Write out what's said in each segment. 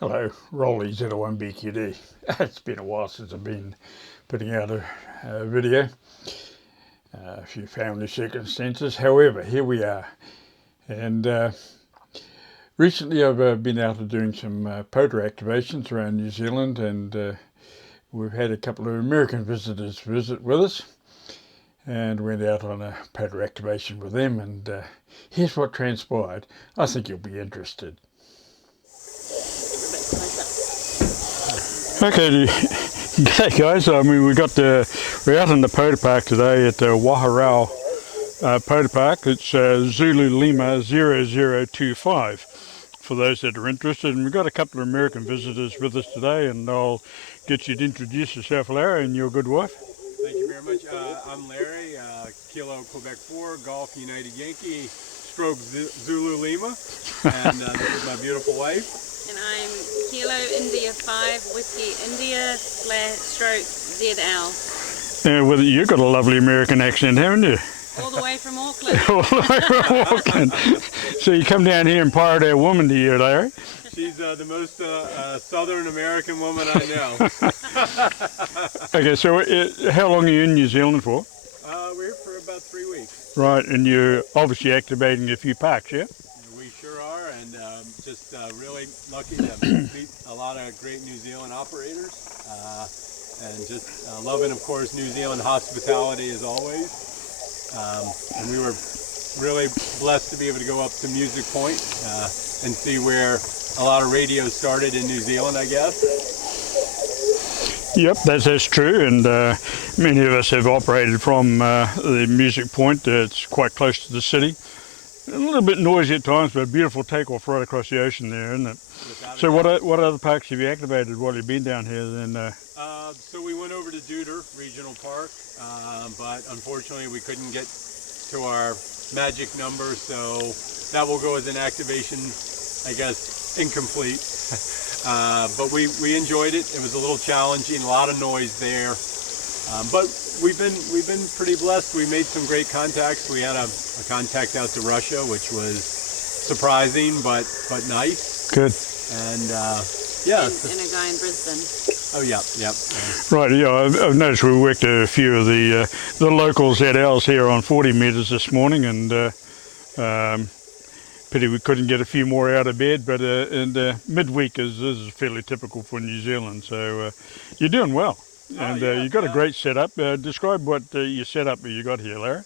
Hello, Rolly Z01BQD. It's been a while since I've been putting out a video. A few family circumstances. However, here we are. And recently I've been out and doing some POTA activations around New Zealand, and we've had a couple of American visitors visit with us. And went out on a POTA activation with them, and here's what transpired. I think you'll be interested. Okay, g'day guys. We're out in the POTA Park today at the Waharau POTA Park. It's Zulu Lima 0025 for those that are interested. And we've got a couple of American visitors with us today, and I'll get you to introduce yourself, Larry, and your good wife. Thank you very much. I'm Larry, Kilo Quebec 4, Golf United Yankee, stroke Zulu Lima, and this is my beautiful wife. And I'm Kilo India 5, Whiskey India / stroke ZL. Well, you've got a lovely American accent, haven't you? All the way from Auckland. All the way from Auckland. So you come down here and pirate our woman to you, Larry? She's the most Southern American woman I know. Okay, so how long are you in New Zealand for? We're here for about 3 weeks. Right, and you're obviously activating a few parks, yeah? We sure are, and just really lucky to meet a lot of great New Zealand operators, and just loving, of course, New Zealand hospitality as always. And we were really blessed to be able to go up to Music Point and see where a lot of radio started in New Zealand, I guess. Yep, that's true, and many of us have operated from the Music Point. It's quite close to the city. A little bit noisy at times, but a beautiful takeoff right across the ocean there, isn't it? So what other parks have you activated while you've been down here then? So we went over to Deuter Regional Park, but unfortunately we couldn't get to our magic number, so that will go as an activation, I guess, incomplete. But we enjoyed it. It was a little challenging, a lot of noise there, but we've been pretty blessed. We made some great contacts. We had a contact out to Russia, which was surprising but nice. Good. And yeah. And a guy in Brisbane. Oh yeah, yep. Right, yeah. I've noticed we worked a few of the local ZLs here on 40 metres this morning, and pity we couldn't get a few more out of bed, but midweek is fairly typical for New Zealand, so you're doing well. And yeah, you've got a great setup. Describe what your setup you got here, Larry.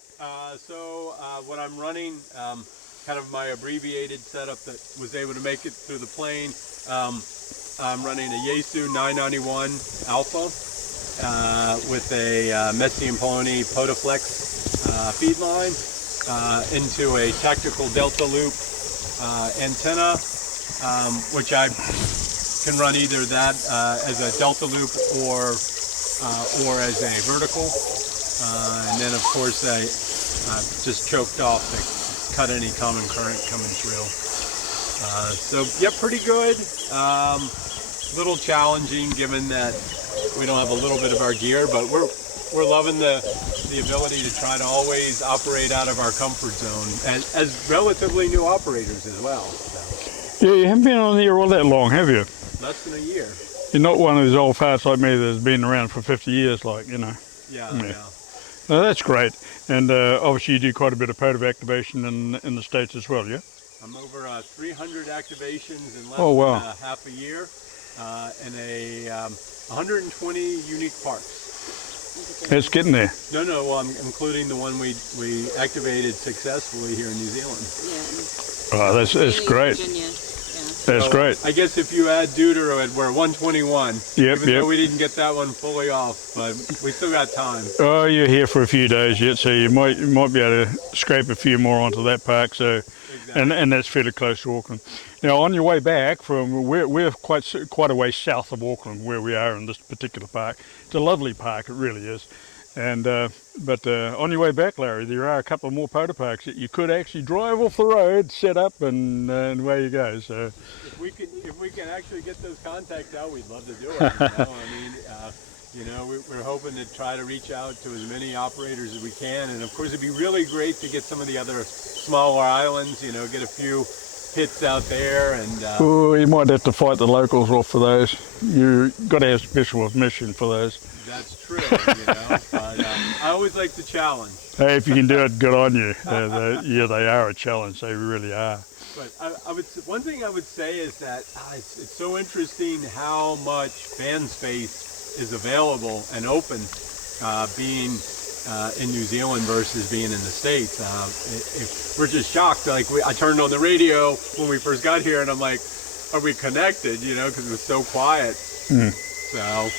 So what I'm running, kind of my abbreviated setup that was able to make it through the plane. I'm running a Yaesu 991 Alpha with a Messi and Pony POTA Flex feed line into a tactical Delta Loop antenna, which I can run either that as a Delta Loop or as a vertical, and then of course I just choked off to cut any common current coming through. So yeah, pretty good. Little challenging given that we don't have a little bit of our gear, but we're loving the ability to try to always operate out of our comfort zone as relatively new operators as well. So. Yeah, you haven't been on here all that long, have you? Less than a year. You're not one of those old farts like me that's been around for 50 years, like, you know. Yeah. No, that's great. And obviously you do quite a bit of POTA activation in the States as well, yeah? I'm over 300 activations in less than half a year, and 120 unique parks. It's getting there. No, well, I'm including the one we activated successfully here in New Zealand. Yeah. Oh, that's great. Virginia. That's So, great. I guess if you add Deuter, we're 121. Yep. Though we didn't get that one fully off, but we still got time. Oh, you're here for a few days yet, so you might be able to scrape a few more onto that park. So, Exactly. and that's fairly close to Auckland. Now, on your way back from we're quite a way south of Auckland where we are in this particular park. It's a lovely park, it really is. And but on your way back, Larry, there are a couple of more POTA parks that you could actually drive off the road, set up, and away you go. So If we can actually get those contacts out, we'd love to do it. You know, we're hoping to try to reach out to as many operators as we can, and of course it'd be really great to get some of the other smaller islands. You know, get a few pits out there, and Well, you might have to fight the locals off for those. You got to have special admission for those. that's true, you know. But I always like the challenge. Hey, if you can do it, good on you. Yeah, they are a challenge. They really are. But one thing I would say is that it's so interesting how much fan space is available and open being in New Zealand versus being in the States. We're just shocked. Like I turned on the radio when we first got here, and I'm like, "Are we connected?" You know, because it was so quiet. So.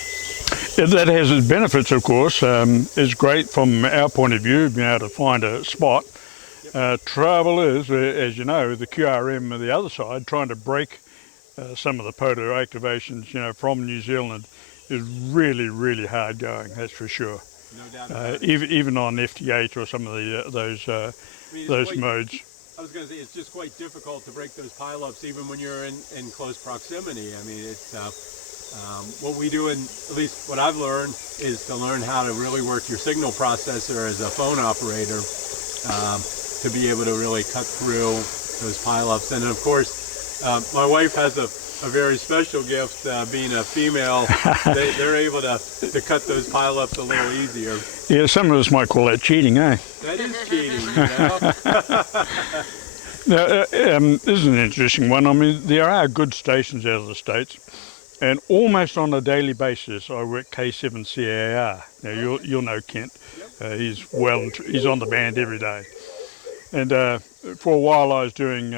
That has its benefits, of course. It's great from our point of view, being able to find a spot. Trouble is, as you know, the QRM on the other side, trying to break some of the POTA activations, you know, from New Zealand is really, really hard going, that's for sure. No doubt about it. Even on FT8 or some of those modes. I was going to say, it's just quite difficult to break those pileups even when you're in close proximity. I mean, it's what we do, at least what I've learned, is to learn how to really work your signal processor as a phone operator to be able to really cut through those pileups. And of course, my wife has a very special gift, being a female. They're able to cut those pileups a little easier. Yeah, some of us might call that cheating, eh? That is cheating, you know? Now, this is an interesting one. I mean, there are good stations out of the States, and almost on a daily basis, I work K7CAR. Now, you'll know Kent. He's on the band every day. And for a while I was doing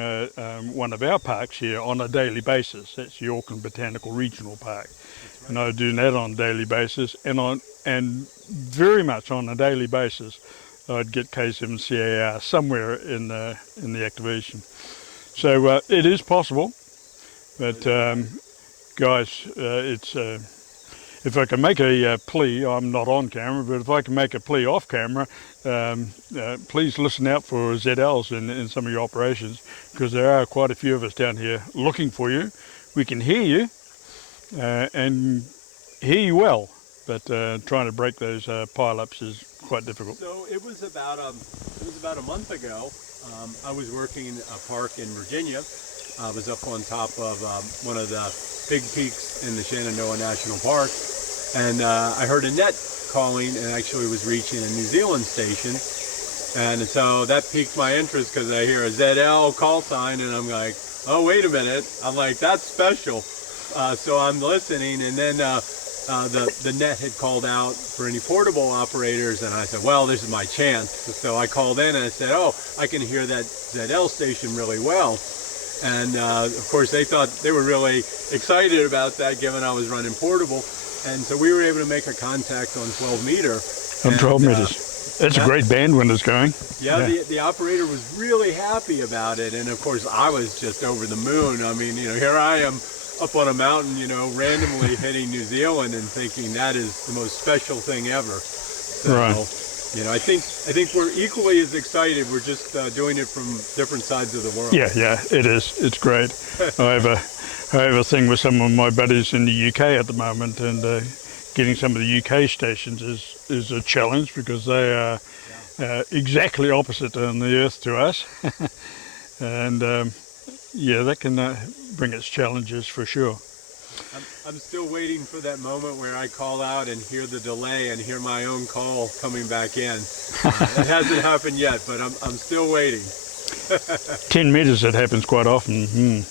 one of our parks here on a daily basis. That's the Auckland Botanical Regional Park. Right. And I was doing that on a daily basis, and very much on a daily basis I'd get K7CAR somewhere in the activation. So it is possible, but guys, it's if I can make a plea, I'm not on camera, but if I can make a plea off camera, please listen out for ZLs in some of your operations, because there are quite a few of us down here looking for you. We can hear you and hear you well, but trying to break those pile-ups is quite difficult. So it was about a month ago. I was working a park in Virginia. I was up on top of one of the big peaks in the Shenandoah National Park, and I heard a net calling, and actually was reaching a New Zealand station, and so that piqued my interest because I hear a ZL call sign, and I'm like, oh, wait a minute. I'm like, that's special. So I'm listening, and then the net had called out for any portable operators, and I said, well, this is my chance. So I called in and I said, oh, I can hear that ZL station really well. And of course they thought, they were really excited about that, given I was running portable. And so we were able to make a contact on 12 meter. On 12 meters. That's a great band when it's going. Yeah, the operator was really happy about it. And of course I was just over the moon. I mean, you know, here I am up on a mountain, you know, randomly hitting New Zealand and thinking that is the most special thing ever. So, right. You know, I think we're equally as excited. We're just doing it from different sides of the world. Yeah, it is. It's great. I have a thing with some of my buddies in the UK at the moment, and getting some of the UK stations is a challenge, because they are exactly opposite on the earth to us. And yeah, that can bring its challenges for sure. I'm still waiting for that moment where I call out and hear the delay and hear my own call coming back in. It hasn't happened yet, but I'm still waiting. 10 meters, it happens quite often.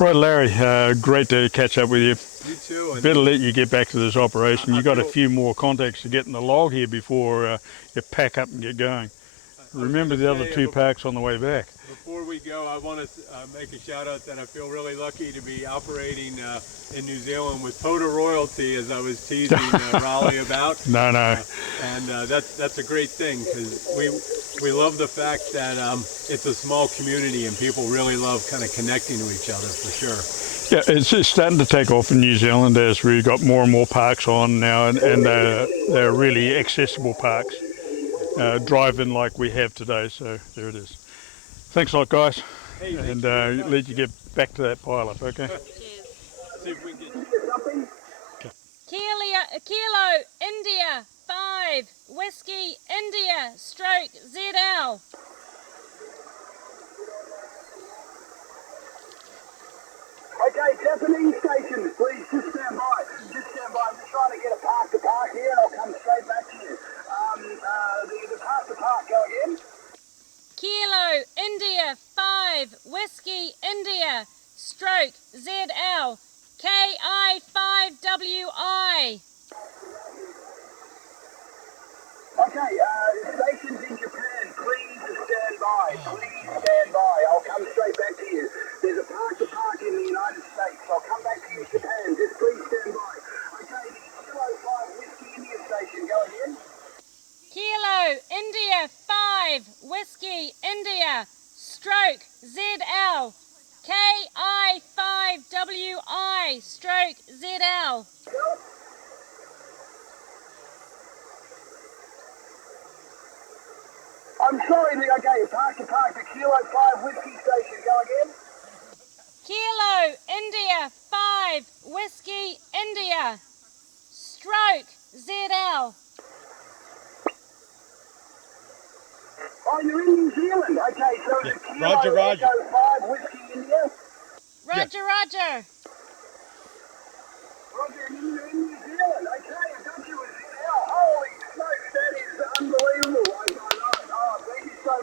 Right, Larry, great to catch up with you. You too. Better let you get back to this operation. You've got a few more contacts to get in the log here before you pack up and get going. Remember the other two packs on the way back. Before we go, I want to make a shout out that I feel really lucky to be operating in New Zealand with POTA royalty, as I was teasing Raleigh about. No. And that's a great thing, because we love the fact that it's a small community and people really love kind of connecting to each other, for sure. Yeah, it's starting to take off in New Zealand as we've got more and more parks on now, and they're really accessible parks. Drive-in like we have today, so there it is. Thanks a lot, guys, hey, and let you get back to that pile-up, okay? Cheers. See if we can get... Kilo India 5 Whiskey India stroke ZL. Okay, Japanese stations, please just stand by. Just stand by. I'm just trying to get a park to park here, and I'll come straight back to you. The park to park, go again. Kilo India 5 Whiskey India stroke ZL KI5WI. Okay, stations in Japan, please stand by. Please stand by. I'll come straight back to you. There's a park to park in the United States. I'll come back to you, Japan. Just please stand by. Okay, the Kilo 5 Whiskey India station, go again. Kilo India 5 Whiskey India stroke ZL KI5WI stroke ZL. I'm sorry, okay, park to park, the Kilo 5 Whiskey station, go again. Kilo India 5 Whiskey India stroke ZL. Oh, you're in New Zealand. Okay, so the Kilo Roger, Roger. Echo 5 Whiskey India. Roger, Roger. Roger, you're in New Zealand. Okay, I got you as ZL. Holy smokes, that is unbelievable. Oh, thank you so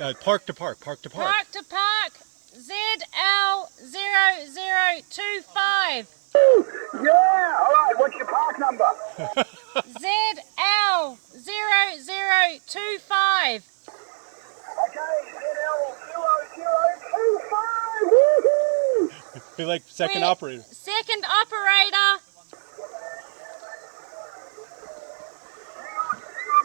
much. Park to park, park to park. Park to park ZL0025. Yeah, all right, what's your park number? ZL0025. Okay, ZL0025. Woohoo! Be like second We're operator. Second operator.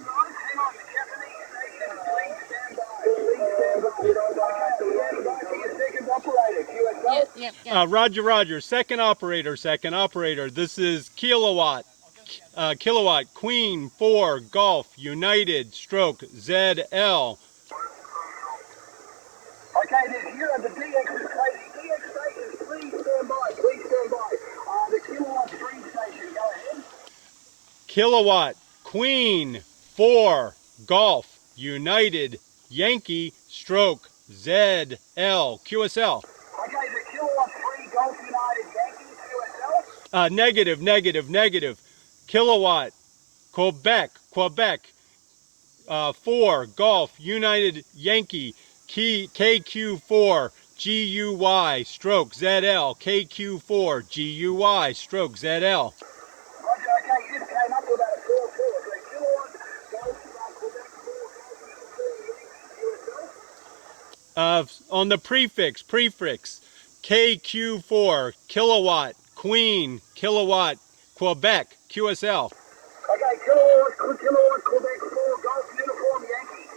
Hang on, the Japanese station, please stand by. Please stand by. Stand by for your second operator, QSL. Yep. Roger, Roger. Second operator, second operator. This is kilowatt Queen 4 Golf United stroke ZL. Okay, here are the DX is crazy. DX stations, please stand by. Please stand by. The Kilowatt 3 station, go ahead. Kilowatt Queen 4 Golf United Yankee stroke ZL QSL. Okay, the Kilowatt 3 Golf United Yankee QSL. Negative. Kilowatt Quebec 4 Golf United Yankee KQ4GUY stroke ZL KQ4GUY stroke ZL. Roger, okay, you just came up with that 4-4. So Kilowatt Golf Quebec 4 Golf QSL. On the prefix KQ4 Kilowatt Queen Kilowatt Quebec QSL. Okay, Kilowatt Quebec 4 Golf Uniform Yankee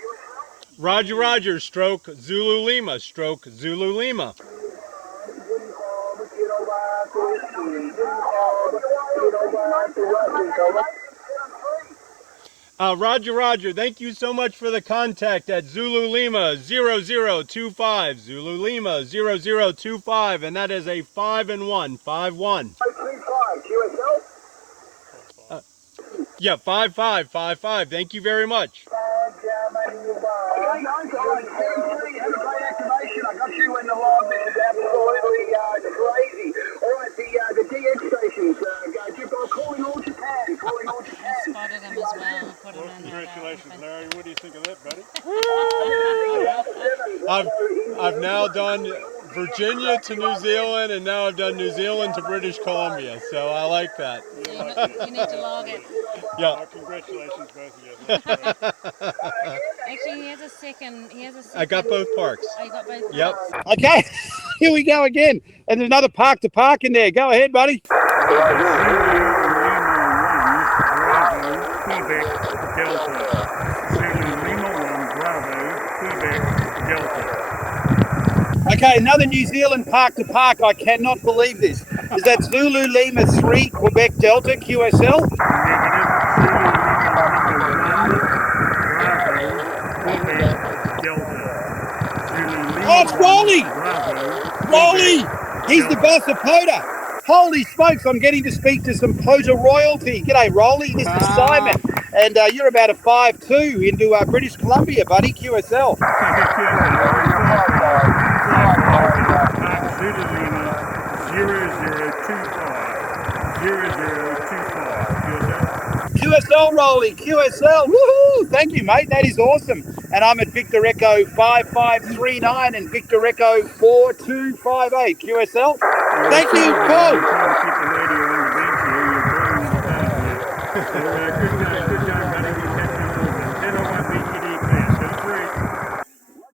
QSL. Roger stroke Zulu Lima stroke Zulu Lima. Roger. Thank you so much for the contact at Zulu Lima 0025. Zulu Lima 0025, and that is a 5-1. 5-1. 535 QSL. Yeah, 55. Thank you very much. Okay, guys, all right, stand free, have a great activation. I got you in the log. This is absolutely crazy. All right, the DX stations, I'm calling all Japan. Spotted him as well. Put him in Congratulations, Larry. What do you think of that, buddy? I've now done Virginia to New Zealand, and now I've done New Zealand to British Columbia, so I like that. You need to log it. Yeah. Congratulations, both of you. Actually, he has a second. I got both parks. Oh, you got both. Yep. Okay, here we go again. And there's another park to park in there. Go ahead, buddy. Quebec Delta. Zulu Lima 1 Bravo, Quebec Delta. Okay, another New Zealand park to park. I cannot believe this. Is that Zulu Lima 3 Quebec Delta QSL? Oh, it's Rolly! Rolly! He's the boss of POTA. Holy smokes, I'm getting to speak to some POTA royalty. G'day, Rolly. This is Simon. And you're about a 5'2" into British Columbia, buddy, QSL. Zulu Lima QSL Rolly, QSL, woohoo! Thank you, mate. That is awesome. And I'm at Victor Echo 5539 and Victor Echo 4258. QSL. Thank you, Paul. Trying to keep the radio on the bench here. You're blowing the phone here. So, good